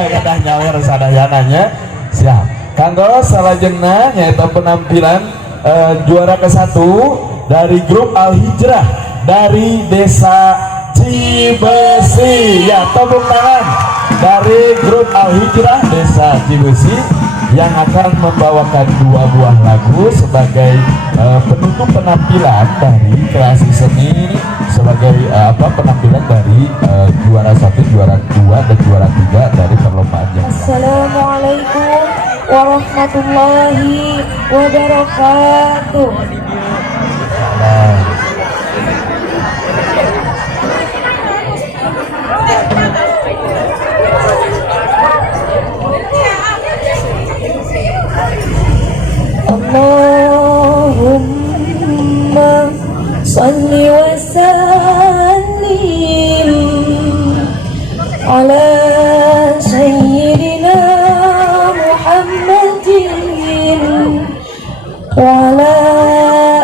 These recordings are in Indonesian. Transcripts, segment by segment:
Kadah nyawer sadayananya. Siap. Kanggo salajengna nyaeta penampilan juara ke-1 dari grup Al Hijrah dari Desa Cibesi. Ya, tepuk tangan dari grup Al Hijrah Desa Cibesi yang akan membawakan 2 buah lagu sebagai penutup penampilan dari kreasi seni, sebagai penampilan dari juara 1, juara 2, dan juara 3 dari perlombaan yang lain. Assalamualaikum warahmatullahi wabarakatuh. Allahumma salli wa sallim ala sayyidina Muhammadin wa ala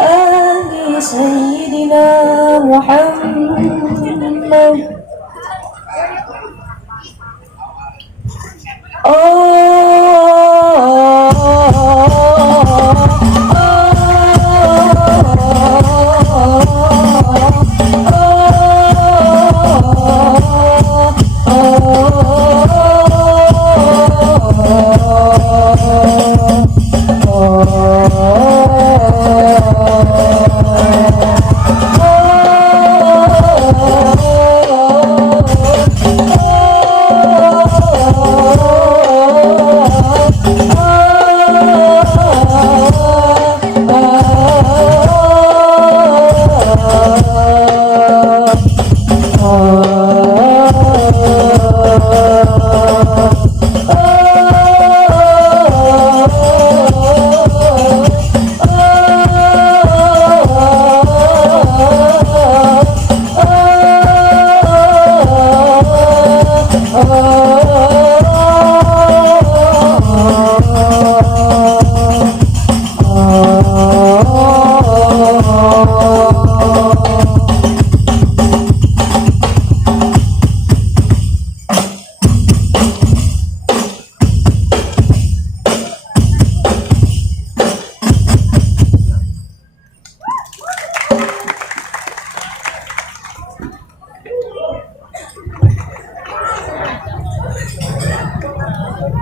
ali sayyidina Muhammad.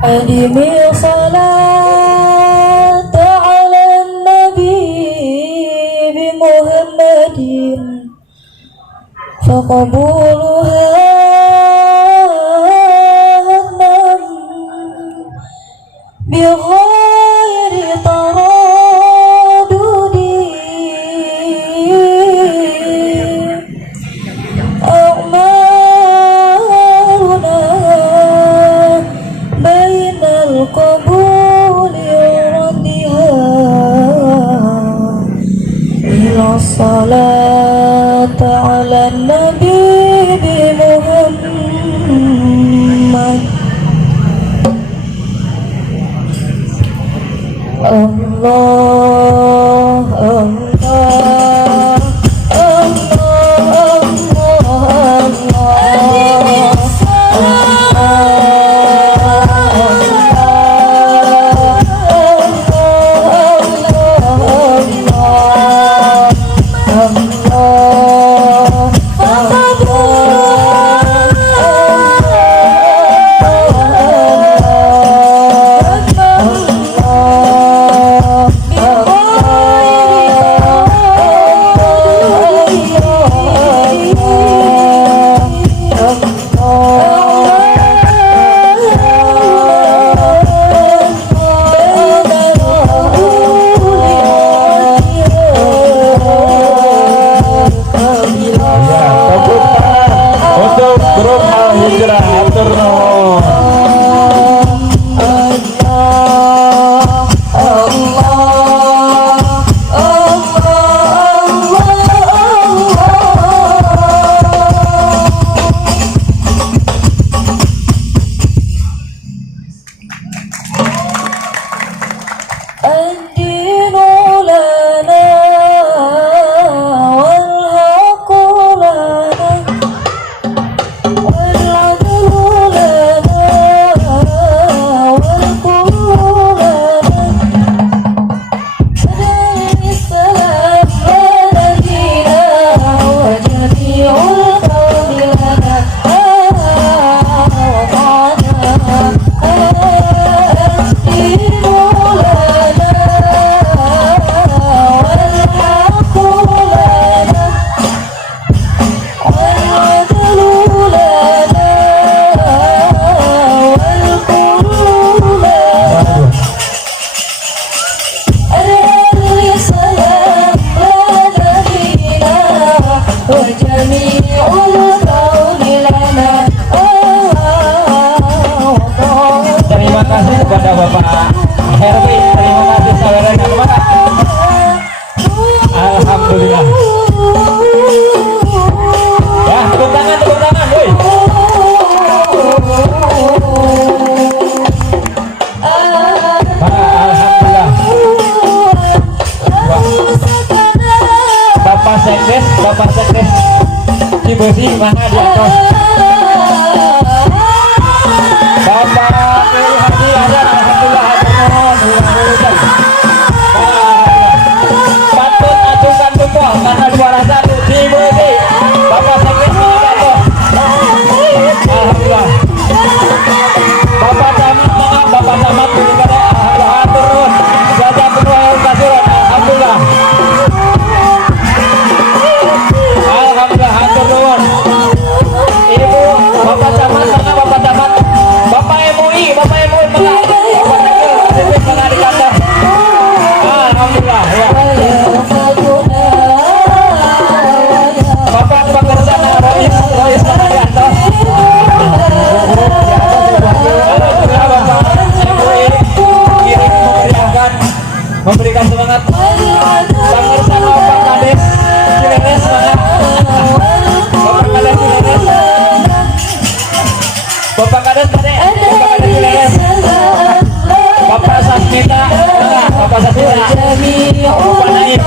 Adimi salat ala nabi bi Muhammadin faqabuluha bi ghairi taradudi Salat ala nabi bi Muhammad. Allah Allah Allah Allah Bapak Herwi, terima kasih saudaranya kemana? Alhamdulillah. Ya, tepuk tangan, woi. Alhamdulillah. Bapak Sekdes, Cibosi mana di atas? Bapak Heri Hadi ada, alhamdulillah, patut acungkan jempol karena juara 1 Cibosi. Bapak Sekdes mana tuh? Alhamdulillah. Bapak Camat ini kada, alhamdulillah turun. Jajah kedua yang kasuran, alhamdulillah. Alhamdulillah hatur nuwun. Ibu, Bapak Camat mana Bapak Camat? Bapak MUI mana? Bapak Negel, aktivis mana di kantor? Alhamdulillah ya. Bapak pekerjaan Rois mana di kantor? Alhamdulillah Bapak MUI kirim memberikan semangat. Sangat sama Pak Kades Cileres mana? Bapak Kades Cileres. Bapak Kades Cileres. Bapak Sasmita mana? Bapak Sasmita. Bapak Naib.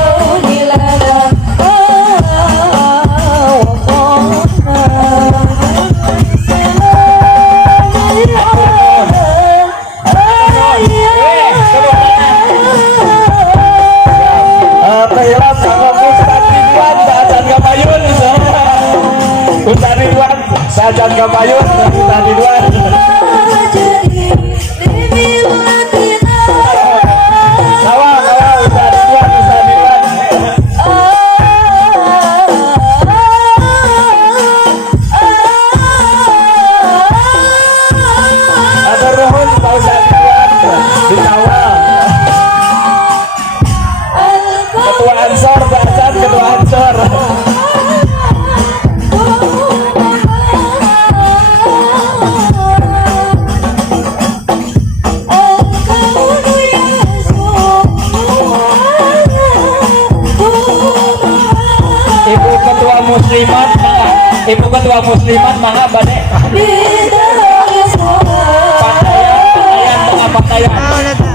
Ustaz Ridwan, Sajan Kapayun, Ustaz Ridwan. Kawal, Ustaz Ridwan. Ada rohun Pak Ustaz Ridwan dikawal. Ketua Ansor, Bacan, Ketua Ansor. Ibu Ketua Muslimat mana badek? Pakaian, pakaian.